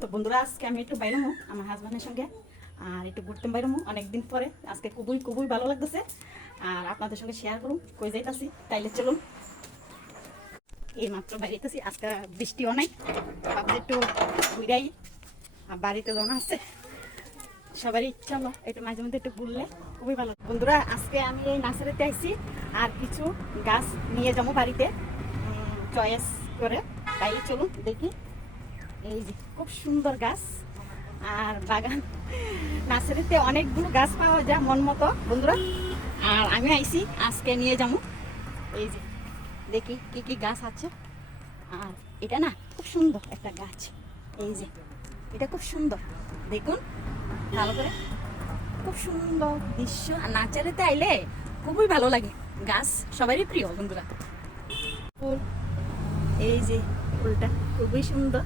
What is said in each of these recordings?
তো বন্ধুরা, আজকে আমি একটু বাইরে আমার হাজবেন্ডের সঙ্গে আর একটু ঘুরতে বাইরে অনেকদিন পরে। আজকে খুবই খুবই ভালো লাগতেছে আর আপনাদের সঙ্গে শেয়ার করুন কই যাইতাছি। তাইলে চলুন, এই মাত্র বাইরেতেছি। আজকে বৃষ্টিও নাই, ভাবছি একটু ঘুরাই। আর বাড়িতে জানা আছে, সবারই ইচ্ছা হলো একটু মাঝে মধ্যে একটু ঘুরলে খুবই ভালো। বন্ধুরা, আজকে আমি এই নার্সারিতে আইছি আর কিছু গাছ নিয়ে যাবো বাড়িতে চয়েস করে। তাই চলুন দেখি। এই যে খুব সুন্দর গাছ আর বাগান, নার্সারিতে অনেকগুলো গাছ পাওয়া যায় মন মতো বন্ধুরা। আর আমি আইছি আজকে নিয়ে যাবো। এই যে দেখি কি কি গাছ আছে। আর এটা না খুব সুন্দর একটা গাছ, এই যে এটা খুব সুন্দর, দেখুন ভালো করে। খুব সুন্দর দৃশ্য, আর নার্সারিতে আইলে খুবই ভালো লাগে। গাছ সবারই প্রিয় বন্ধুরা। ফুল, এই যে ফুলটা খুবই সুন্দর।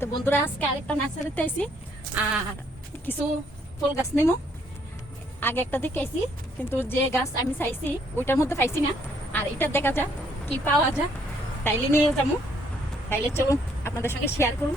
তো বন্ধুরা, আজকে আরেকটা নার্সারিতে আইছি আর কিছু ফুল গাছ নেবো। আগে একটা দেখে আইছি, কিন্তু যে গাছ আমি চাইছি ওইটার মধ্যে পাইছি না। আর এটা দেখা যায় কি পাওয়া যায়, তাইলে নিয়ে যাবো। তাইলে চলুন আপনাদের সঙ্গে শেয়ার করুন।